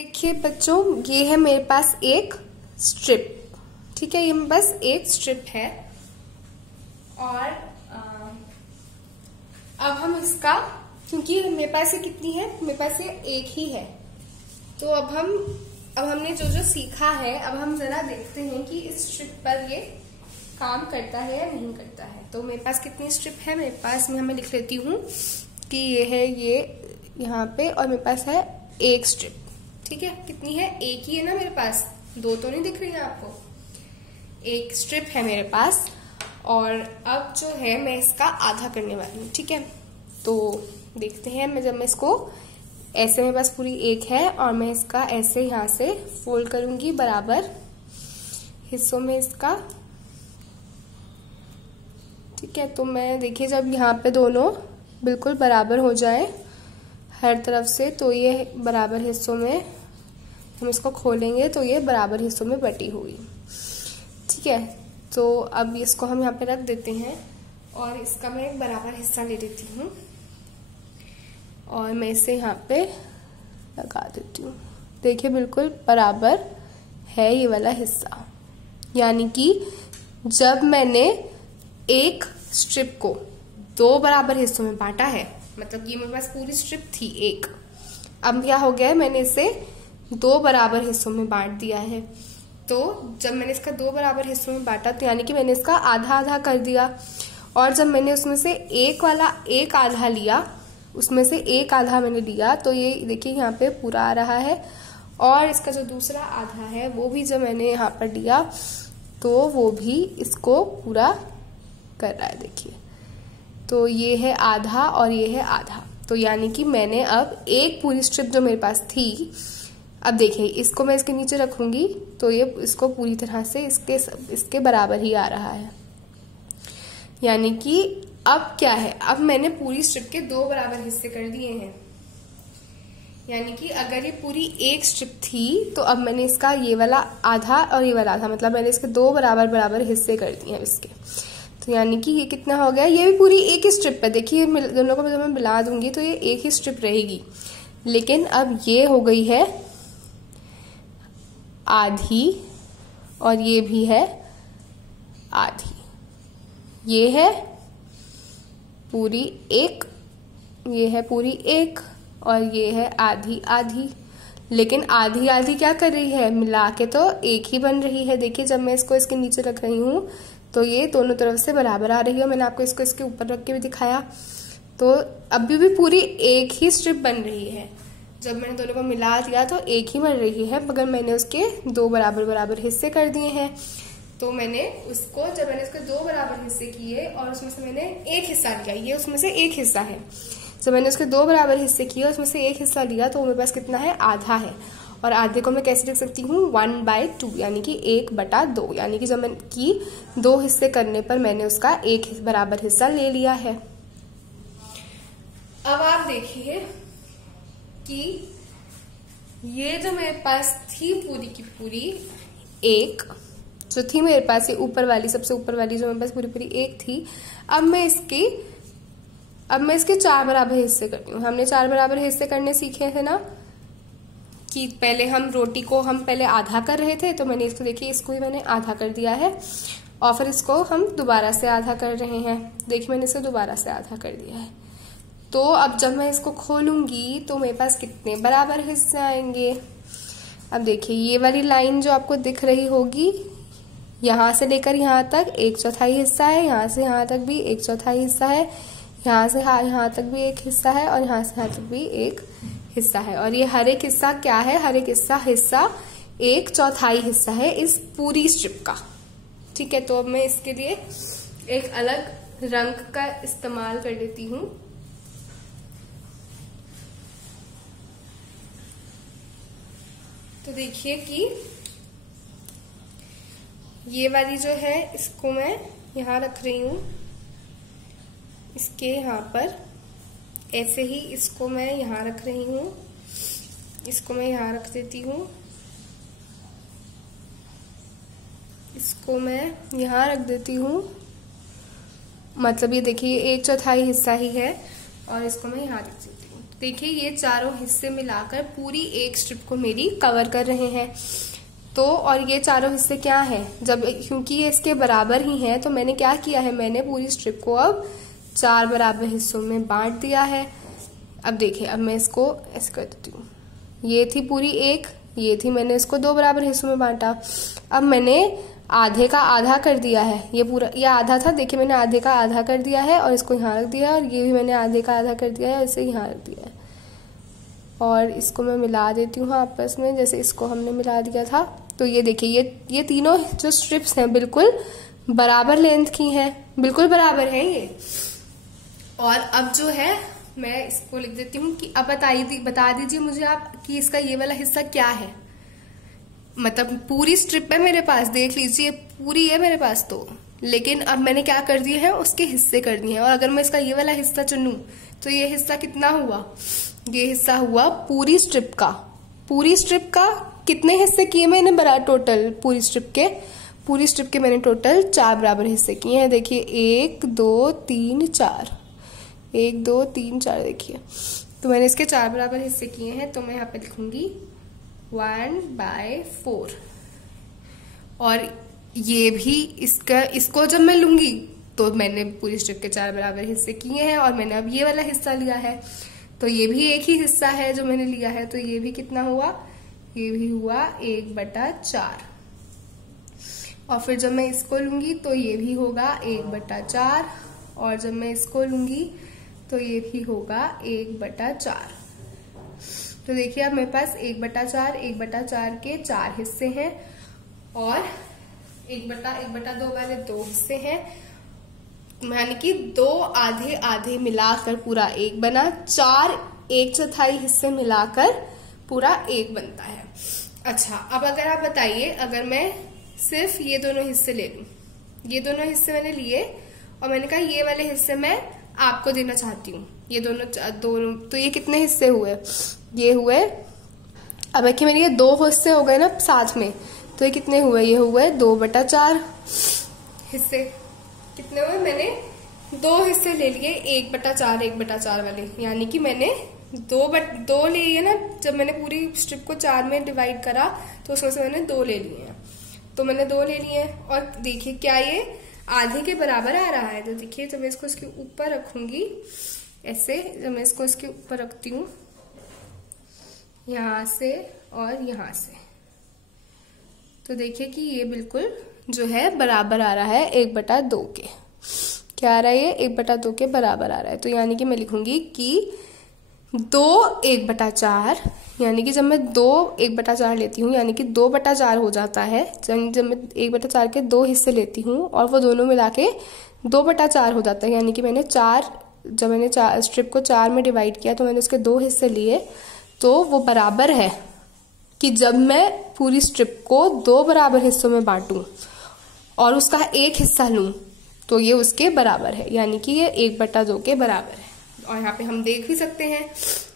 देखिए बच्चों, ये है मेरे पास एक स्ट्रिप। ठीक है, ये मेरे पास एक स्ट्रिप है और अब हम इसका, क्योंकि मेरे पास ये कितनी है, मेरे पास ये एक ही है, तो अब हमने जो जो सीखा है, अब हम जरा देखते हैं कि इस स्ट्रिप पर ये काम करता है या नहीं करता है। तो मेरे पास कितनी स्ट्रिप है, मेरे पास मैं लिख लेती हूँ कि ये है ये यहाँ पे, और मेरे पास है एक स्ट्रिप। ठीक है, कितनी है, एक ही है ना मेरे पास, दो तो नहीं दिख रही है आपको, एक स्ट्रिप है मेरे पास। और अब जो है मैं इसका आधा करने वाली हूँ। ठीक है, तो देखते हैं, जब मैं इसको ऐसे, मेरे पास पूरी एक है और मैं इसका ऐसे यहाँ से फोल्ड करूंगी बराबर हिस्सों में इसका। ठीक है, तो मैं देखिए जब यहाँ पे दोनों बिल्कुल बराबर हो जाए हर तरफ से, तो ये बराबर हिस्सों में हम इसको खोलेंगे तो ये बराबर हिस्सों में बटी हुई। ठीक है, तो अब इसको हम यहाँ पे रख देते हैं और इसका मैं एक बराबर हिस्सा ले लेती हूँ और मैं इसे यहाँ पे लगा देती हूँ। देखिए बिल्कुल बराबर है ये वाला हिस्सा, यानी कि जब मैंने एक स्ट्रिप को दो बराबर हिस्सों में बांटा है, मतलब ये मेरे पास पूरी स्ट्रिप थी एक, अब क्या हो गया है, मैंने इसे दो बराबर हिस्सों में बांट दिया है। तो जब मैंने इसका दो बराबर हिस्सों में बांटा, तो यानी कि मैंने इसका आधा आधा कर दिया, और जब मैंने उसमें से एक वाला एक आधा लिया, उसमें से एक आधा मैंने लिया, तो ये देखिए यहाँ पे पूरा आ रहा है। और इसका जो दूसरा आधा है वो भी जब मैंने यहाँ पर लिया तो वो भी इसको पूरा कर रहा है। देखिए, तो ये है आधा और ये है आधा, तो यानी कि मैंने अब एक पूरी स्ट्रिप जो मेरे पास थी, अब देखिए इसको मैं इसके नीचे रखूंगी तो ये इसको पूरी तरह से इसके बराबर ही आ रहा है। यानी कि अब क्या है, अब मैंने पूरी स्ट्रिप के दो बराबर हिस्से कर दिए हैं। यानी कि अगर ये पूरी एक स्ट्रिप थी तो अब मैंने इसका ये वाला आधा और ये वाला आधा, मतलब मैंने इसके दो बराबर बराबर हिस्से कर दिए हैं इसके। तो यानी कि ये कितना हो गया, ये भी पूरी एक ही स्ट्रिप है। देखिए दोनों को जब मैं मिला दूंगी तो ये एक ही स्ट्रिप रहेगी, लेकिन अब ये हो गई है आधी और ये भी है आधी। ये है पूरी एक, ये है पूरी एक, और ये है आधी आधी। लेकिन आधी आधी क्या कर रही है, मिला के तो एक ही बन रही है। देखिए जब मैं इसको इसके नीचे रख रही हूँ तो ये दोनों तरफ से बराबर आ रही है। मैंने आपको इसको इसके ऊपर रख के भी दिखाया, तो अभी भी पूरी एक ही स्ट्रिप बन रही है। जब मैंने दोनों को मिला दिया तो एक ही बन रही है, मगर मैंने उसके दो बराबर बराबर हिस्से कर दिए हैं। तो मैंने उसको, जब मैंने उसके दो बराबर हिस्से किए और उसमें से मैंने एक हिस्सा लिया, ये उसमें से एक हिस्सा है, जब मैंने उसके दो बराबर हिस्से किए उसमें से एक हिस्सा लिया, तो मेरे पास कितना है, आधा है। और आधे को मैं कैसे लिख सकती हूँ, 1/2, यानी कि 1/2, यानी कि जब मैं दो हिस्से करने पर मैंने उसका एक बराबर हिस्सा ले लिया है। अब आप देखिए कि ये जो मेरे पास थी पूरी की पूरी एक, जो थी मेरे पास ये ऊपर वाली, सबसे ऊपर वाली जो मेरे पास पूरी पूरी एक थी, अब मैं इसके चार बराबर हिस्से करती हूँ। हमने चार बराबर हिस्से करने सीखे थे ना, कि पहले हम रोटी को हम पहले आधा कर रहे थे, तो मैंने इसको, देखिए इसको ही मैंने आधा कर दिया है, और फिर इसको हम दोबारा से आधा कर रहे हैं। देखिए मैंने इसको दोबारा से आधा कर दिया है। तो अब जब मैं इसको खोलूंगी तो मेरे पास कितने बराबर हिस्से आएंगे। अब देखिए ये वाली लाइन जो आपको दिख रही होगी, यहाँ से लेकर यहाँ तक 1/4 हिस्सा है, यहाँ से यहाँ तक भी 1/4 हिस्सा है, यहाँ से यहाँ तक भी एक हिस्सा है, और यहाँ से यहाँ तक भी एक हिस्सा है। और ये हर एक हिस्सा क्या है, हर एक हिस्सा 1/4 हिस्सा है इस पूरी स्ट्रिप का। ठीक है, तो अब मैं इसके लिए एक अलग रंग का इस्तेमाल कर लेती हूँ। तो देखिए कि ये वाली जो है, इसको मैं यहाँ रख रही हूँ, इसके यहाँ पर ऐसे ही इसको मैं यहाँ रख रही हूँ, इसको मैं यहाँ रख देती हूँ, इसको मैं यहाँ रख देती हूँ, मतलब ये देखिए 1/4 हिस्सा ही है, और इसको मैं यहाँ रख देती हूँ। देखिए ये चारों हिस्से मिलाकर पूरी एक स्ट्रिप को मेरी कवर कर रहे हैं। तो और ये चारों हिस्से क्या है, जब क्योंकि ये इसके बराबर ही हैं तो मैंने क्या किया है, मैंने पूरी स्ट्रिप को अब 4 बराबर हिस्सों में बांट दिया है। अब देखिए अब मैं इसको ऐसे कर देती हूँ, ये थी पूरी एक, ये थी, मैंने इसको 2 बराबर हिस्सों में बांटा। अब मैंने आधे का आधा कर दिया है, ये पूरा ये आधा था, देखिए मैंने आधे का आधा कर दिया है और इसको यहाँ रख दिया है, और ये भी मैंने आधे का आधा कर दिया है, इसे यहाँ रख दिया है। और इसको मैं मिला देती हूँ आपस में, जैसे इसको हमने मिला दिया था। तो ये देखिए ये तीनों जो स्ट्रिप्स हैं बिल्कुल बराबर लेंथ की हैं, बिल्कुल बराबर हैं ये। और अब जो है मैं इसको लिख देती हूँ कि अब बता दीजिए मुझे आप कि इसका ये वाला हिस्सा क्या है। मतलब पूरी स्ट्रिप है मेरे पास, देख लीजिए पूरी है मेरे पास, तो लेकिन अब मैंने क्या कर दिया है, उसके हिस्से कर दिए हैं। और अगर मैं इसका ये वाला हिस्सा चुनूं तो ये हिस्सा कितना हुआ, ये हिस्सा हुआ पूरी स्ट्रिप का। पूरी स्ट्रिप का कितने हिस्से किए मैंने टोटल, पूरी स्ट्रिप के मैंने टोटल 4 बराबर हिस्से किए हैं। देखिए 1 2 3 4, 1 2 3 4, देखिए तो मैंने इसके 4 बराबर हिस्से किए हैं। तो मैं यहाँ पे लिखूंगी 1/4। और ये भी इसको जब मैं लूंगी तो मैंने पूरी स्ट्रिप के 4 बराबर हिस्से किए हैं, और मैंने अब ये वाला हिस्सा लिया है, तो ये भी एक ही हिस्सा है जो मैंने लिया है। तो ये भी कितना हुआ, ये भी हुआ 1/4। और फिर जब मैं इसको लूंगी तो ये भी होगा 1/4, और जब मैं इसको लूंगी तो ये भी होगा 1/4। तो देखिए अब मेरे पास 1/4 के 4 हिस्से हैं, और 1/2 वाले 2 हिस्से हैं, यानी कि 2 आधे आधे मिलाकर पूरा 1 बना। 4 1/4 हिस्से मिलाकर पूरा 1 बनता है। अच्छा अब अगर आप बताइए, अगर मैं सिर्फ ये दोनों हिस्से ले लूं, ये दोनों हिस्से मैंने लिए और मैंने कहा ये वाले हिस्से मैं आपको देना चाहती हूँ, ये दोनों तो ये कितने हिस्से हुए, ये हुए, अब देखिए मेरे ये 2 हिस्से हो गए ना साथ में, तो ये कितने हुए, ये हुए 2/4 हिस्से। कितने हुए, मैंने 2 हिस्से ले लिए 1/4 वाले, यानी कि मैंने 2 ले लिए ना। जब मैंने पूरी स्ट्रिप को 4 में डिवाइड करा तो उसमें से मैंने 2 ले लिए हैं, तो मैंने 2 ले लिए। और देखिए क्या ये आधे के बराबर आ रहा है। तो देखिए जब मैं इसको इसके ऊपर रखूंगी ऐसे, जब मैं इसको इसके ऊपर रखती हूँ यहाँ से और यहाँ से, तो देखिए कि ये बिल्कुल जो है बराबर आ रहा है 1/2 के। क्या आ रहा है, ये 1/2 के बराबर आ रहा है। तो यानी कि मैं लिखूंगी कि 2 1/4, यानी कि जब मैं 2 1/4 लेती हूँ यानी कि 2/4 हो जाता है। जब मैं 1/4 के 2 हिस्से लेती हूँ और वो दोनों मिला के 2/4 हो जाता है, यानी कि जब मैंने स्ट्रिप को 4 में डिवाइड किया तो मैंने उसके 2 हिस्से लिए, तो वो बराबर है कि जब मैं पूरी स्ट्रिप को 2 बराबर हिस्सों में बांटूं और उसका 1 हिस्सा लूं तो ये उसके बराबर है, यानी कि ये 1/2 के बराबर है। और यहाँ पे हम देख भी सकते हैं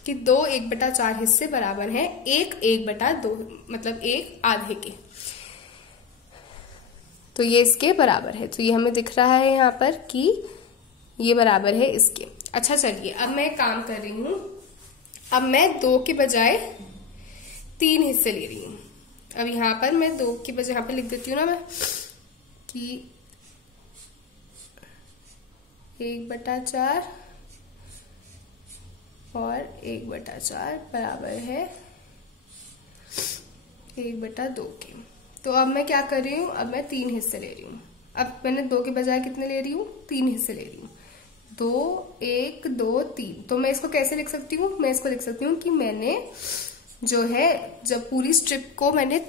कि 2 1/4 हिस्से बराबर हैं 1 1/2, मतलब 1 आधे के, तो ये इसके बराबर है। तो ये हमें दिख रहा है यहाँ पर कि ये बराबर है इसके। अच्छा चलिए अब मैं काम कर रही हूँ, अब मैं 2 के बजाय 3 हिस्से ले रही हूँ। अब यहाँ पर मैं 2 के बजाय यहाँ पे लिख देती हूँ ना मैं कि 1/4 और 1/4 बराबर है 1/2 के। तो अब मैं क्या कर रही हूँ, अब मैं 3 हिस्से ले रही हूँ। अब मैंने 2 के बजाय कितने ले रही हूँ, 3 हिस्से ले रही हूँ। 2 1 2 3। तो मैं इसको कैसे लिख सकती हूँ, मैं इसको लिख सकती हूँ कि मैंने जो है जब पूरी स्ट्रिप को मैंने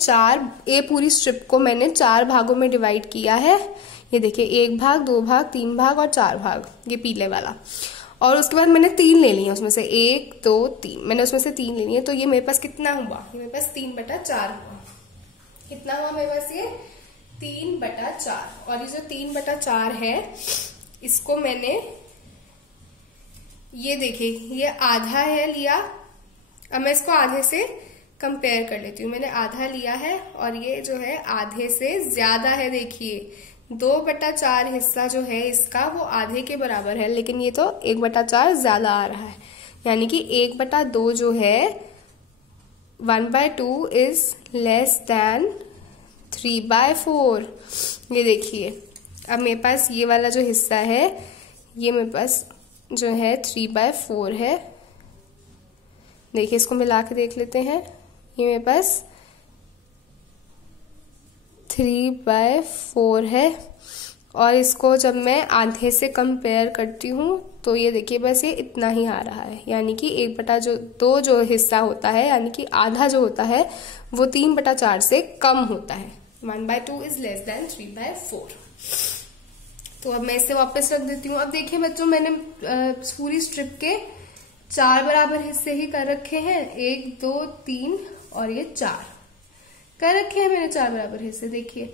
पूरी स्ट्रिप को मैंने 4 भागों में डिवाइड किया है। ये देखिए 1 भाग 2 भाग 3 भाग और 4 भाग, ये पीले वाला। और उसके बाद मैंने 3 ले लिए उसमें से, 1 2 3, मैंने उसमें से 3 ले लिए। तो ये मेरे पास कितना हुआ, ये मेरे पास 3/4 हुआ। कितना हुआ मेरे पास, ये 3/4। और ये जो 3/4 है इसको मैंने, ये देखिए ये आधा है लिया। अब मैं इसको आधे से कंपेयर कर लेती हूँ। मैंने आधा लिया है और ये जो है आधे से ज्यादा है। देखिए 2/4 हिस्सा जो है इसका वो आधे के बराबर है, लेकिन ये तो 1/4 ज्यादा आ रहा है, यानी कि 1/2 जो है 1/2 इज लेस देन 3/4। ये देखिए, अब मेरे पास ये वाला जो हिस्सा है ये मेरे पास जो है 3/4 है। देखिए, इसको मिला के देख लेते हैं। ये मेरे पास 3/4 है, और इसको जब मैं आधे से कंपेयर करती हूँ तो ये देखिए बस ये इतना ही आ रहा है, यानी कि 1/2 जो हिस्सा होता है, यानी कि आधा जो होता है वो 3/4 से कम होता है। 1/2 इज लेस देन 3/4। तो अब मैं इसे वापस रख देती हूँ। अब देखिए बच्चों, मैंने पूरी स्ट्रिप के 4 बराबर हिस्से ही कर रखे हैं, 1 2 3 और ये 4 कर रखे हैं मैंने 4 बराबर हिस्से। देखिए,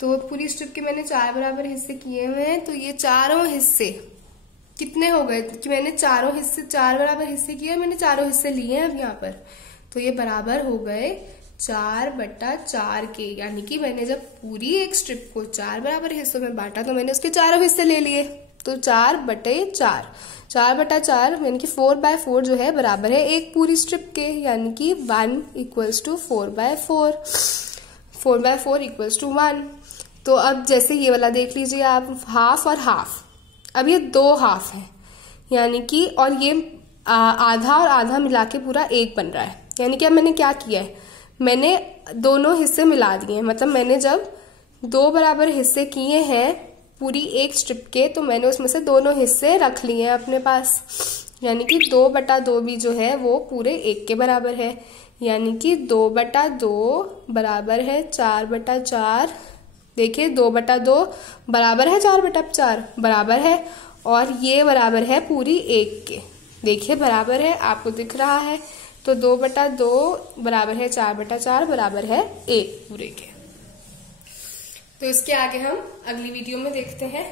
तो पूरी स्ट्रिप के मैंने 4 बराबर हिस्से किए हुए हैं। तो ये चारों हिस्से कितने हो गए कि मैंने 4 बराबर हिस्से किए, मैंने चारों हिस्से लिए हैं अब यहाँ पर। तो ये बराबर हो गए 4/4 के, यानी कि मैंने जब पूरी एक स्ट्रिप को 4 बराबर हिस्सों में बांटा तो मैंने उसके चारों हिस्से ले लिए। तो 4/4, 4/4 यानी कि 4/4 जो है बराबर है एक पूरी स्ट्रिप के, यानी कि 1 = 4/4, 4/4 = 1। तो अब जैसे ये वाला देख लीजिए आप, हाफ और हाफ, अब ये 2 हाफ है, यानी कि और ये आधा और आधा मिला के पूरा एक बन रहा है। यानी कि अब मैंने क्या किया है, मैंने दोनों हिस्से मिला दिए हैं। मतलब मैंने जब 2 बराबर हिस्से किए हैं पूरी एक स्ट्रिप के, तो मैंने उसमें से दोनों हिस्से रख लिए हैं अपने पास, यानी कि 2/2 भी जो है वो पूरे 1 के बराबर है, यानी कि 2/2 बराबर है 4/4। देखिए, 2/2 बराबर है 4/4 बराबर है, और ये बराबर है पूरी 1 के। देखिए बराबर है, आपको दिख रहा है। तो 2/2 बराबर है 4/4 बराबर है 1 पूरे के। तो इसके आगे हम अगली वीडियो में देखते हैं।